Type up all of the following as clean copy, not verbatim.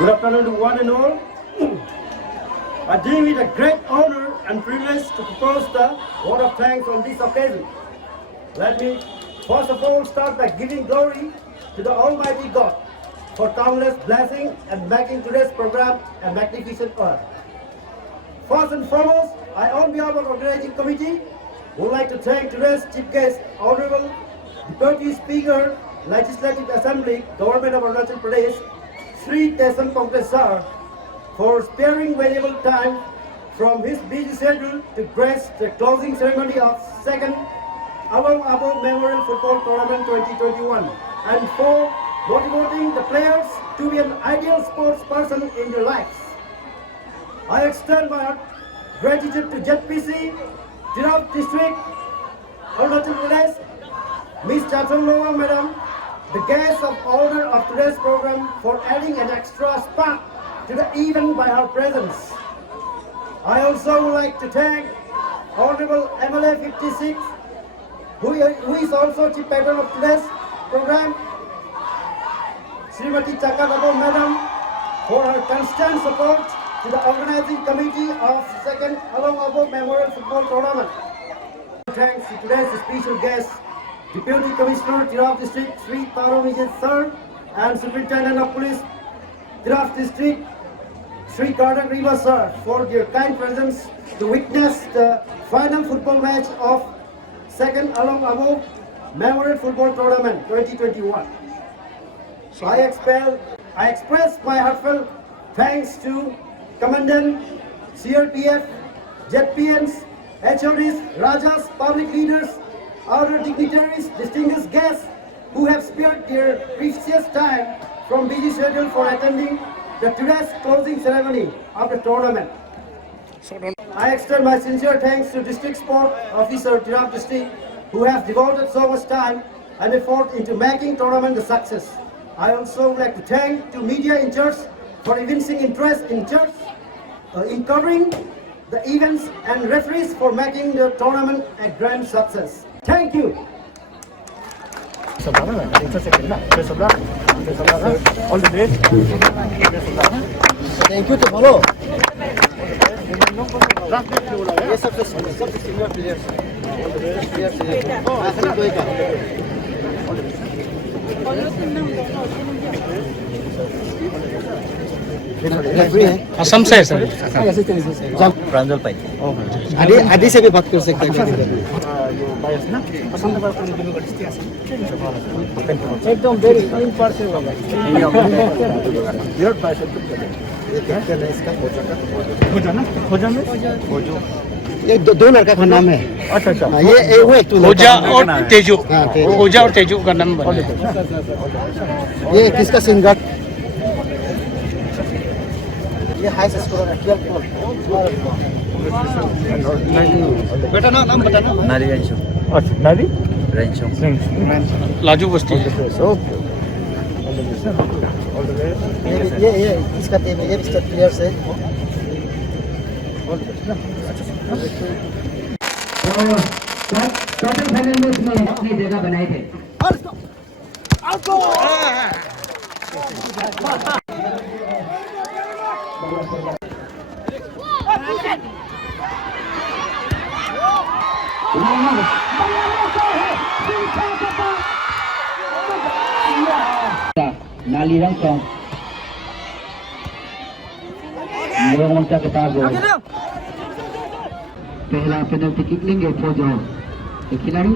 Good afternoon to one and all. I deem it a great honor and privilege to propose the word of thanks on this occasion. Let me first of all start by giving glory to the Almighty God for countless blessings and making today's program a magnificent honor. First and foremost, I on behalf of the organizing committee would like to thank today's chief guest, Honorable Deputy Speaker, Legislative Assembly, Government of Arunachal Pradesh, Sri Tesam Pankaj Sir, for sparing valuable time from his busy schedule to grace the closing ceremony of second Along Abo Memorial Football Tournament 2021 and for motivating the players to be an ideal sports person in their lives. I extend my gratitude to ZPC, Tirap District, Arunachal Pradesh, Ms. Chatham Madam, the guest of honor of today's program, for adding an extra spark to the event by her presence. I also would like to thank Honorable MLA 56, who is also chief patron of today's program, Srimati Chakadabo Madam, for her constant support to the organizing committee of second Along Abo Memorial Football Tournament. Thanks to today's special guest, Deputy Commissioner, Tirap District, Sri Taro Vijay Sir, and Superintendent of Police, Tirap District, Sri Karnak Riva Sir, for their kind presence to witness the final football match of second Along Abo Memorial Football Tournament 2021. I express my heartfelt thanks to Commandant, CRPF, ZPNs, HODs, Rajas, public leaders, other dignitaries, distinguished guests who have spared their precious time from busy schedule for attending the today's closing ceremony of the tournament. I extend my sincere thanks to District Sport Officer Tirap District, who have devoted so much time and effort into making tournament a success. I also would like to thank to media in church for evincing interest in church in covering the events and referees for making the tournament a grand success. Thank you. All the best. Thank you to follow. ये सबसे senior players Assam से है sir प्रांजल पाई आदि से भी बात कर सकते हैं एकदम वेरी इम्पर्टेंट ये दो लड़का का नाम है। अच्छा अच्छा ये वो एक ओजा और तेजू ओजा और तेजू का नाम बना ये किसका सिंगर ये हाई स्कोर है 12 बेटा नाम बताना नारी रेंशो अच्छा नारी रेंशो लाजू बस्ती ये इसका टीम ये इसका प्लेयर्स है क्वार्टर फाइनल में उसने अपनी जगह बनाए थे। नाली रंग सॉन्ग के पास पहला पेनल्टी किक लेंगे फौज ये खिलाड़ी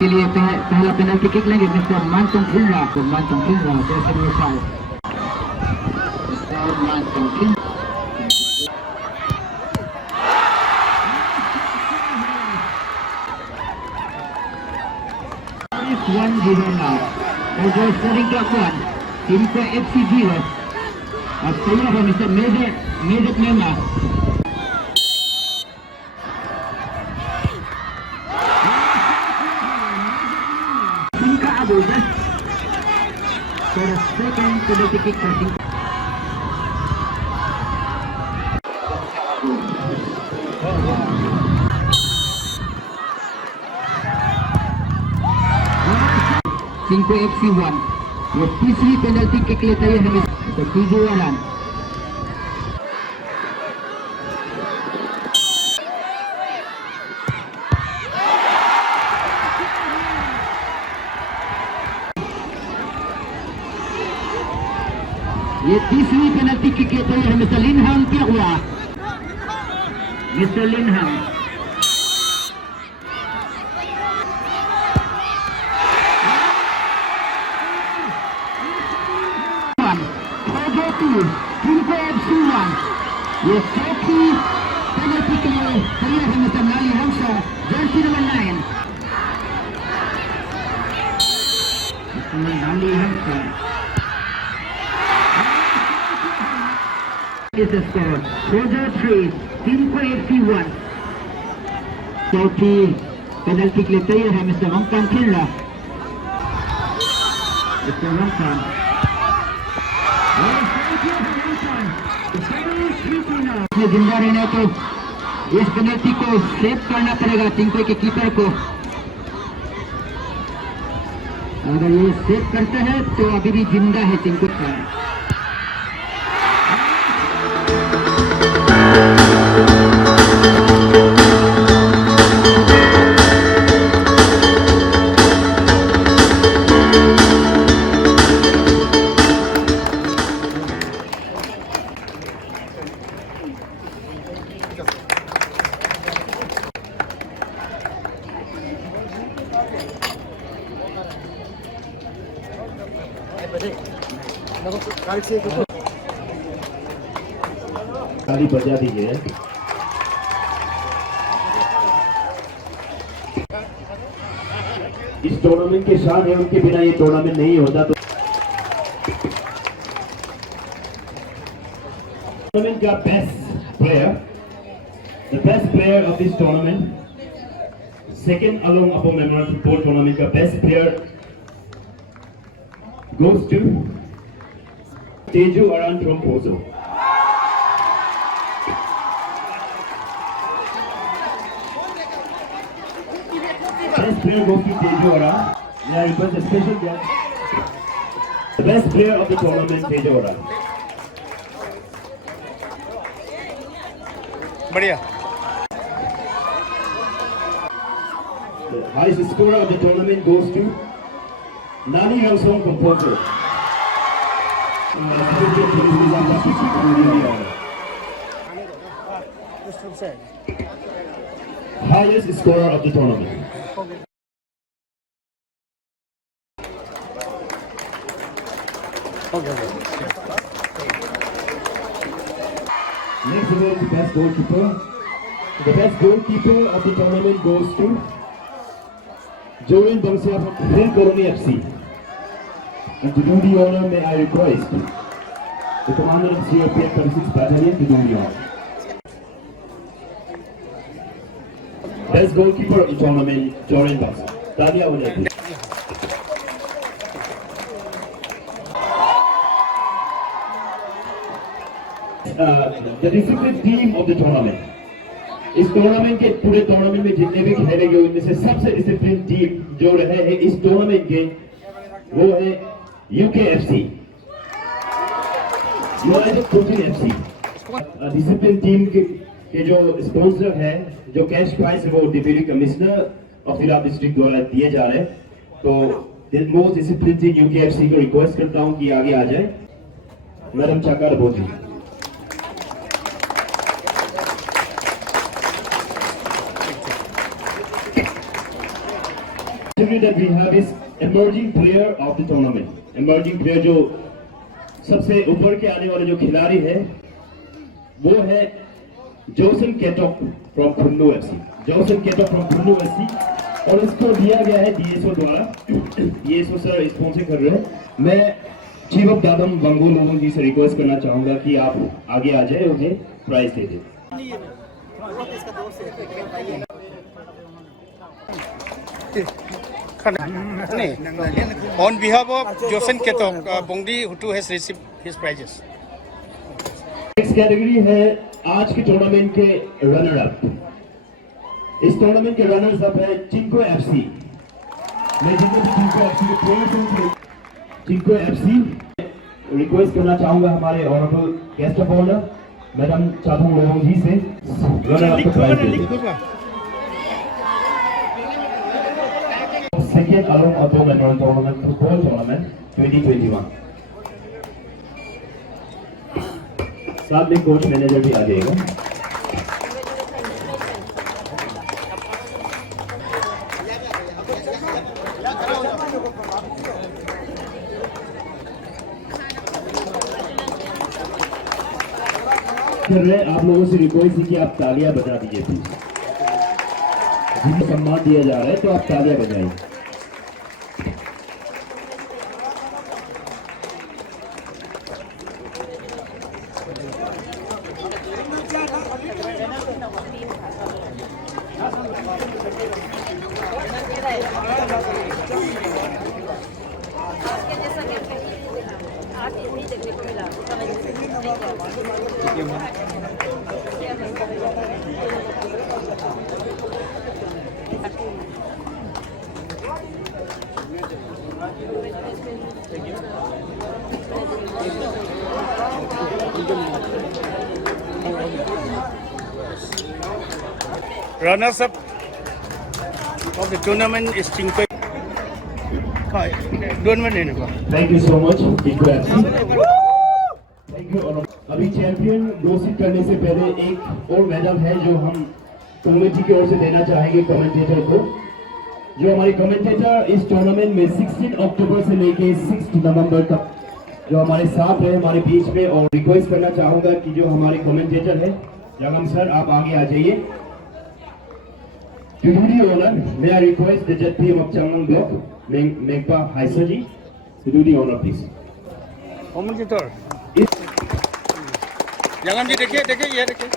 के लिए पहला पेनल्टी किक लेंगे मिस्टर मानतुम खिलरा जैसे भी foul मानतुम खिलरा 1-0 now. Over scoring clock 1. Team for FC 0. Australia for Mr. Major Mema. Tinka Abu just for a second penalty kick for Tinka. 5 FC 1. ये तीसरी पेनल्टी किक लेता है हमें तो टीजो रन. ये तीसरी पेनल्टी किक लेता है मिस्टर लिनहम. क्या हुआ मिस्टर लिनहम? Cinco FC 1. ये चौथी पेनल्टी के लिए तैयार है मिस्टर नाली हंसो, जर्सी नंबर 9. मिस्टर नाली हंसो. Is the score 4-3. Cinco FC 1. चौथी पेनल्टी के लिए तैयार है मिस्टर वंकन खेलना. मिस्टर वंकन जिंदा रहना तो इस पेनल्टी को सेव करना पड़ेगा चिंको के कीपर को. अगर ये सेव करते हैं तो अभी भी जिंदा है चिंको का. ताली बजा दीजिए. इस टूर्नामेंट के शान है, उनके बिना ये टूर्नामेंट नहीं होता. तो टूर्नामेंट का best player, the best player of this tournament, second along अपो मेमोरियल फुटबॉल टूर्नामेंट का best player goes to Teju Aran from Pozo. Best player goes to Teju Aran. May I request a special guest? The best player of the tournament, Teju Aran. बढ़िया. The highest scorer of the tournament goes to Nani Ramsong from Pozo. Highest scorer of the tournament. Next award, the best goalkeeper. The best goalkeeper of the tournament goes to Joel Bangsia from Hill Colony FC. And to do the honor, may I request the commander of CRPF 36th Battalion to do the honor. Best goalkeeper of the tournament, Joel Bangsia. Talia Ulati. The discipline team of the tournament. इस tournament के पूरे tournament में जितने भी खेलेंगे उनमें से सबसे डिसिप्लिन टीम जो रहे हैं इस टूर्नामेंट के वो है UKFC, United coaching FC. Discipline team के जो स्पॉन्सर है, जो कैश प्राइज है वो डिप्टी कमिश्नर ऑफ तिलाब डिस्ट्रिक्ट द्वारा दिए जा रहे हैं. तो मोस्ट डिसिप्लिन टीम UKFC को रिक्वेस्ट करता हूँ कि आगे आ जाए. Madam चाकार बोजी. That we have is emerging player of the tournament. Emerging player जो सबसे ऊपर के आने वाले जो खिलाड़ी है वो है Joson Ketok from Khunnu FC. Joson Ketok from Khunnu FC और इसको दिया गया है DSO द्वारा. DSO सर स्पॉन्सर कर रहे हैं. मैं चीफ ऑफ दादम बंगो लोगों जी से रिक्वेस्ट करना चाहूंगा कि आप आगे आ जाए, उन्हें प्राइज दे दें. On behalf of Josen Ketok, Bongdi Hutu has received his prizes. Next category है आज के टूर्नामेंट के रनर अप. इस टूर्नामेंट के रनर्स अप है चिंको FC. मैं जितने भी चिंको एफसी के प्लेयर्स हैं, चिंको एफसी रिक्वेस्ट करना चाहूंगा हमारे honourable guest of honour madam Chabung Lohong ji से आपको प्राइज देंगे। Second along a tournament football tournament 2021 साथ में कोच मैनेजर भी आ जाएगा। आप लोगों से रिक्वेस्ट है कि आप तालियां बजा दीजिए प्लीज। जिनको सम्मान दिया जा रहा है तो आप तालियां बजाइए। Runners up of the tournament is Chinko. Thank you so much, Chinko FC. Thank you. अभी चैंपियन घोषित करने से पहले एक और मेडल है जो हम कमेटी की ओर से देना चाहेंगे कमेंटेटर को। जो हमारे कमेंटेटर इस टूर्नामेंट में 16 अक्टूबर से लेके 6 नवंबर तक जो हमारे साथ रहे हमारे बीच में, और रिक्वेस्ट करना चाहूंगा कि जो हमारे कमेंटेटर है जगम सर आप आगे आ जाइए। To do the honor, may I request the Jet PM of Changwon Block, Mengpa Haisaji, to do the honor, please. Commentator. जगम जी देखिए देखिए ये देखिए।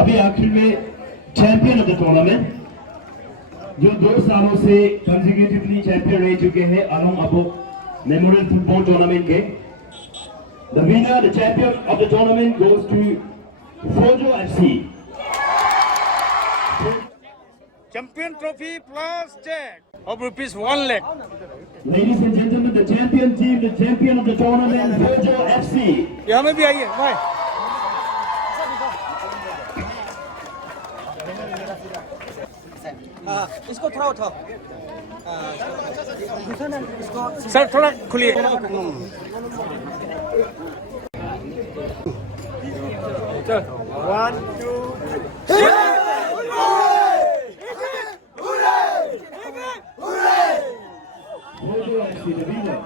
अभी आखिर में चैंपियन ऑफ द टूर्नामेंट जो 2 सालों से कंसेक्यूटिवली चैंपियन रह चुके हैं अलोंग अबो मेमोरियल फुटबॉल टूर्नामेंट के, the winner, the champion of the tournament goes to Fojo FC. Champion trophy plus check of rupees 1 lakh. Ladies and gentlemen, the champion team, the champion of the tournament, Fojo FC. यहाँ में भी आइए भाई। इसको थोड़ा उठाओ। Sir थोड़ा खुलिए। One, two. Fojo FC, the winner.